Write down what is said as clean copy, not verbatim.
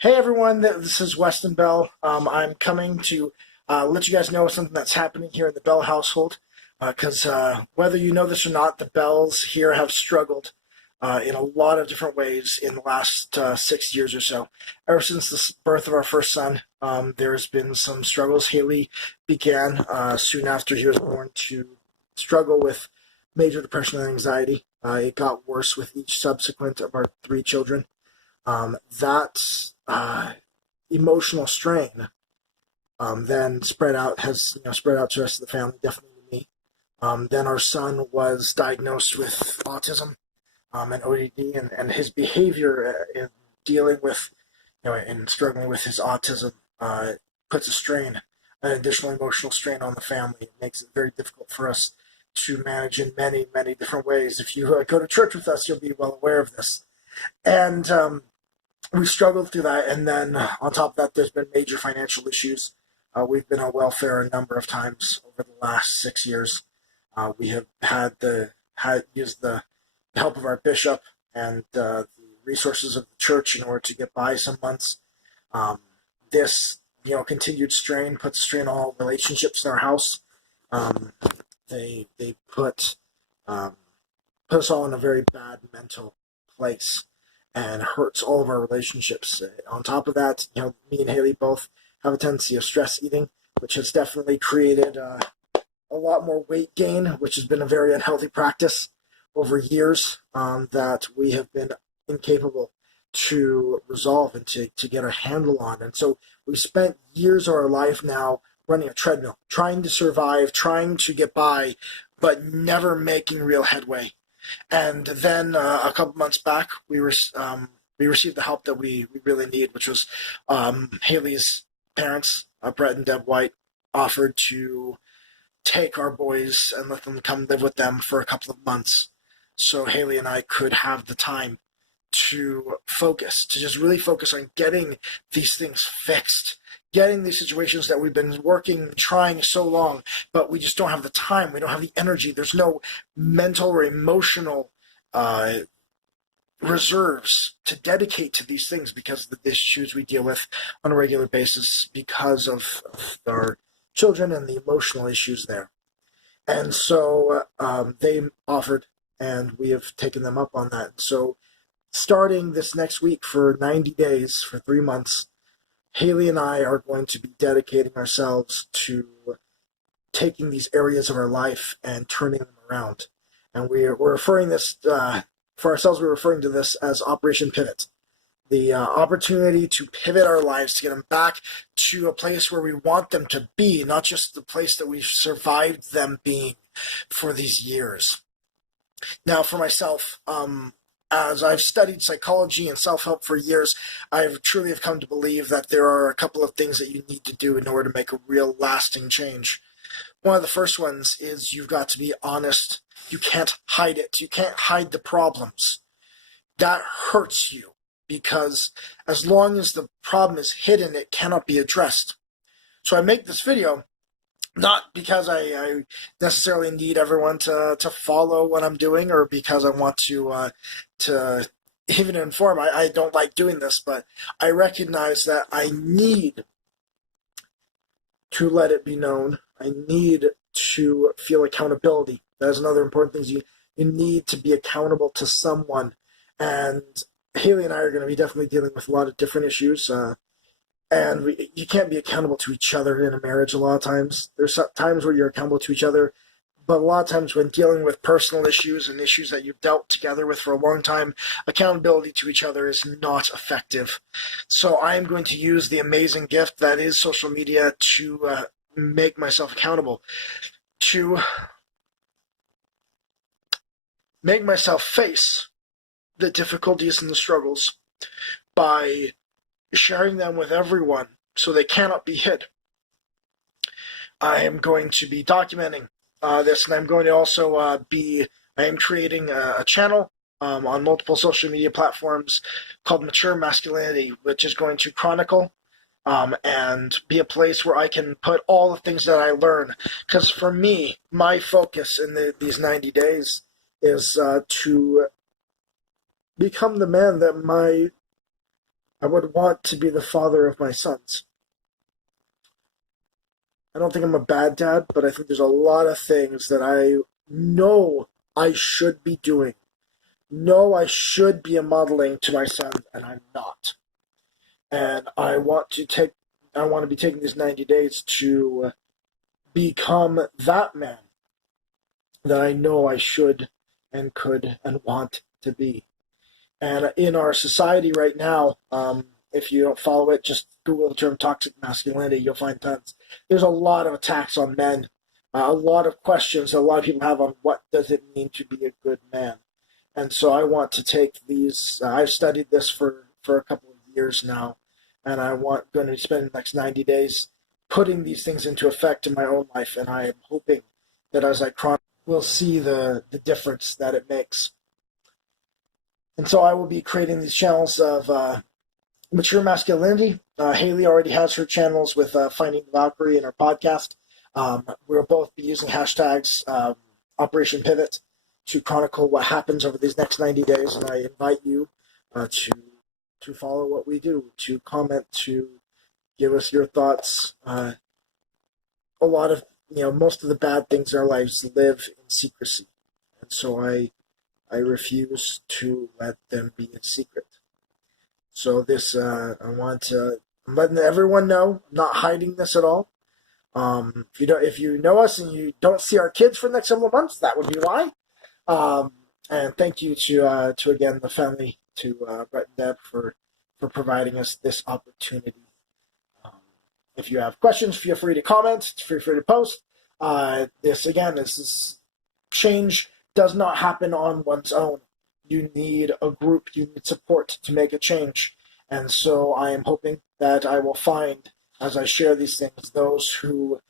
Hey everyone, this is Weston Bell. I'm coming to let you guys know something that's happening here in the Bell household. Because whether you know this or not, the Bells here have struggled in a lot of different ways in the last 6 years or so. Ever since the birth of our first son, there's been some struggles. Haley began soon after he was born to struggle with major depression and anxiety. It got worse with each subsequent of our three children. That emotional strain then spread out to the rest of the family, definitely to me. Then our son was diagnosed with autism and ODD, and his behavior in dealing with and struggling with his autism puts an additional emotional strain on the family. It makes it very difficult for us to manage in many, many different ways. If you go to church with us, you'll be well aware of this. And we struggled through that, and then on top of that, there's been major financial issues. We've been on welfare a number of times over the last 6 years. We have had used the help of our bishop and the resources of the church in order to get by some months. This continued strain puts a strain on all relationships in our house. They put us all in a very bad mental place and hurts all of our relationships. On top of that, me and Haley both have a tendency of stress eating, which has definitely created a lot more weight gain, which has been a very unhealthy practice over years that we have been incapable to resolve and to get a handle on. And so we've spent years of our life now running a treadmill, trying to survive, trying to get by, but never making real headway. And then a couple months back, we received the help that we really need, which was Haley's parents, Brett and Deb White, offered to take our boys and let them come live with them for a couple of months, so Haley and I could have the time to just really focus on getting these things fixed, getting these situations that we've been trying so long, but we just don't have the time. We don't have the energy. There's no mental or emotional reserves to dedicate to these things because of the issues we deal with on a regular basis because of our children and the emotional issues there. And so they offered, and we have taken them up on that. So starting this next week for 90 days, for 3 months, Haley and I are going to be dedicating ourselves to taking these areas of our life and turning them around. And we're referring this, for ourselves, we're referring to this as Operation Pivot. The opportunity to pivot our lives, to get them back to a place where we want them to be, not just the place that we've survived them being for these years. Now, for myself, as I've studied psychology and self-help for years, I've truly have come to believe that there are a couple of things that you need to do in order to make a real lasting change. One of the first ones is you've got to be honest. You can't hide it. You can't hide the problems. That hurts you because as long as the problem is hidden, it cannot be addressed. So I make this video not because I necessarily need everyone to follow what I'm doing, or because I want to even inform. I don't like doing this, but I recognize that I need to let it be known. I need to feel accountability. That is another important thing. You need to be accountable to someone. And Haley and I are going to be definitely dealing with a lot of different issues. And you can't be accountable to each other in a marriage a lot of times. There's times where you're accountable to each other, but a lot of times when dealing with personal issues and issues that you've dealt together with for a long time, accountability to each other is not effective. So I am going to use the amazing gift that is social media to make myself accountable, to make myself face the difficulties and the struggles by sharing them with everyone so they cannot be hid. I am going to be documenting this, and I'm going to also I am creating a channel on multiple social media platforms called Mature Masculinity, which is going to chronicle and be a place where I can put all the things that I learn. Because for me, my focus in these 90 days is to become the man that my I would want to be the father of my sons. I don't think I'm a bad dad, but I think there's a lot of things that I know I should be doing. Know I should be modeling to my sons, and I'm not. And I want to be taking these 90 days to become that man that I know I should and could and want to be. And in our society right now, if you don't follow it, just Google the term toxic masculinity. You'll find tons. There's a lot of attacks on men, a lot of questions that a lot of people have on what does it mean to be a good man. And so I want to take these. I've studied this for a couple of years now, and going to spend the next 90 days putting these things into effect in my own life. And I am hoping that as I chronicle, we'll see the difference that it makes. And so I will be creating these channels of mature masculinity. Haley already has her channels with Finding the Valkyrie and her podcast. We'll both be using hashtags Operation Pivot to chronicle what happens over these next 90 days. And I invite you to follow what we do, to comment, to give us your thoughts. A lot of, most of the bad things in our lives live in secrecy. And so I refuse to let them be in secret. So this, I'm letting everyone know. I'm not hiding this at all. If you know us and you don't see our kids for the next several months, that would be why. And thank you to again the family, to Brett and Deb for providing us this opportunity. If you have questions, feel free to comment. Feel free to post. This is change does not happen on one's own. You need a group, you need support to make a change. And so I am hoping that I will find, as I share these things, those who